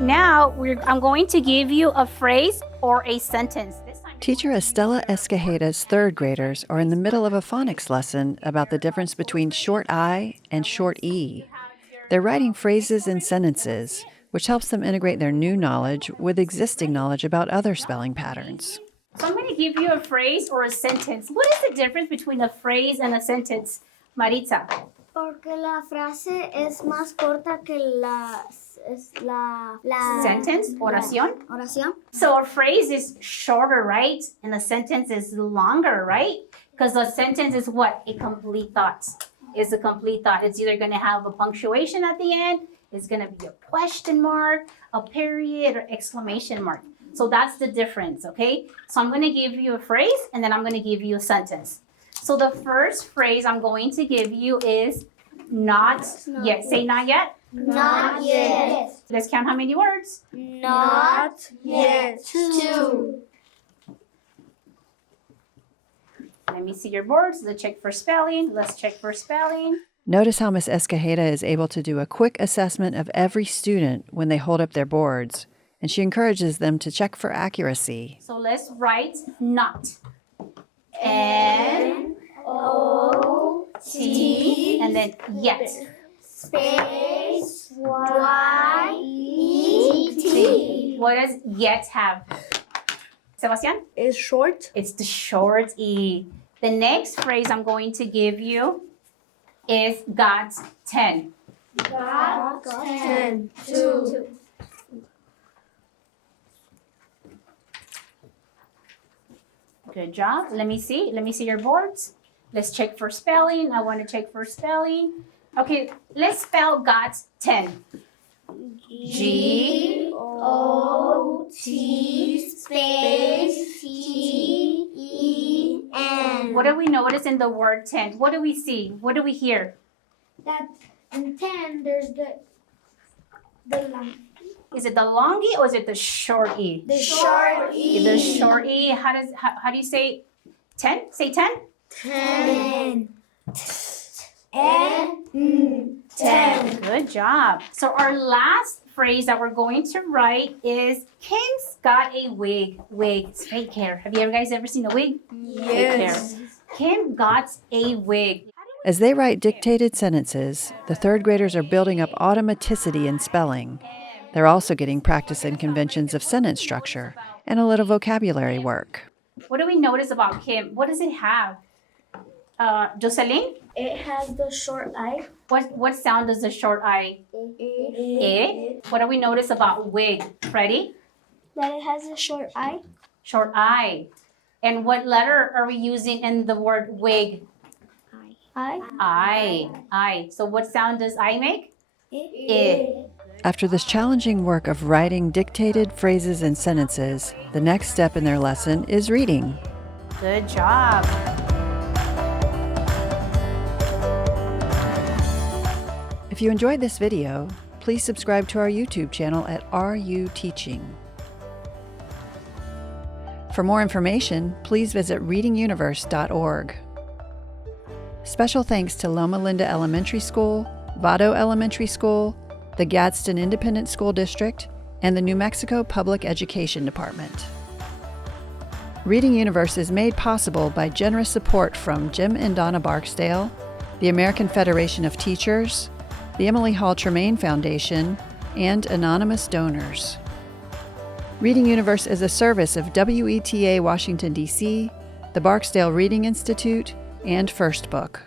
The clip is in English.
Now, I'm going to give you a phrase or a sentence. Teacher Estella Escajeda's third graders are in the middle of a phonics lesson about the difference between short I and short E. They're writing phrases and sentences, which helps them integrate their new knowledge with existing knowledge about other spelling patterns. So I'm going to give you a phrase or a sentence. What is the difference between a phrase and a sentence, Maritza? Porque la frase es más corta que la sentence, oración. Oración. So a phrase is shorter, right? And a sentence is longer, right? Because a sentence is what? A complete thought. It's a complete thought. It's either going to have a punctuation at the end, it's going to be a question mark, a period, or exclamation mark. So that's the difference, okay? So I'm going to give you a phrase, and then I'm going to give you a sentence. So the first phrase I'm going to give you is not yet. Say not yet. Not yet. Let's count how many words. Not yet. 2. Let me see your boards. Let's check for spelling. Notice how Ms. Escajeda is able to do a quick assessment of every student when they hold up their boards, and she encourages them to check for accuracy. So let's write not. N-O-T, and then yet. Space Y-E-T. What does yet have? Sebastian? Is short. It's the short E. The next phrase I'm going to give you is got 10. Got 10. 2. Good job. Let me see your boards. Let's check for spelling. I want to check for spelling. Okay, let's spell got 10. G-O-T space T-E-N. What do we notice in the word 10? What do we see? What do we hear? That in 10 there's the long. Is it the long E or is it the short E? The short E. The short E. How do you say 10? Say 10. 10. 10. Good job. So our last phrase that we're going to write is Kim's got a wig. Wig. It's fake hair. Have you guys ever seen a wig? Fake hair. Kim got a wig. As they write dictated sentences, the third graders are building up automaticity in spelling. They're also getting practice in conventions of sentence structure and a little vocabulary work. What do we notice about Kim? What does it have? Jocelyn? It has the short I. What sound does the short I? It. What do we notice about wig? Freddie? That it has a short I. Short I. And what letter are we using in the word wig? I. So what sound does I make? It. After this challenging work of writing dictated phrases and sentences, the next step in their lesson is reading. Good job. If you enjoyed this video, please subscribe to our YouTube channel at RU Teaching. For more information, please visit readinguniverse.org. Special thanks to Loma Linda Elementary School, Vado Elementary School, the Gadsden Independent School District, and the New Mexico Public Education Department. Reading Universe is made possible by generous support from Jim and Donna Barksdale, the American Federation of Teachers, the Emily Hall Tremaine Foundation, and anonymous donors. Reading Universe is a service of WETA Washington, D.C., the Barksdale Reading Institute, and First Book.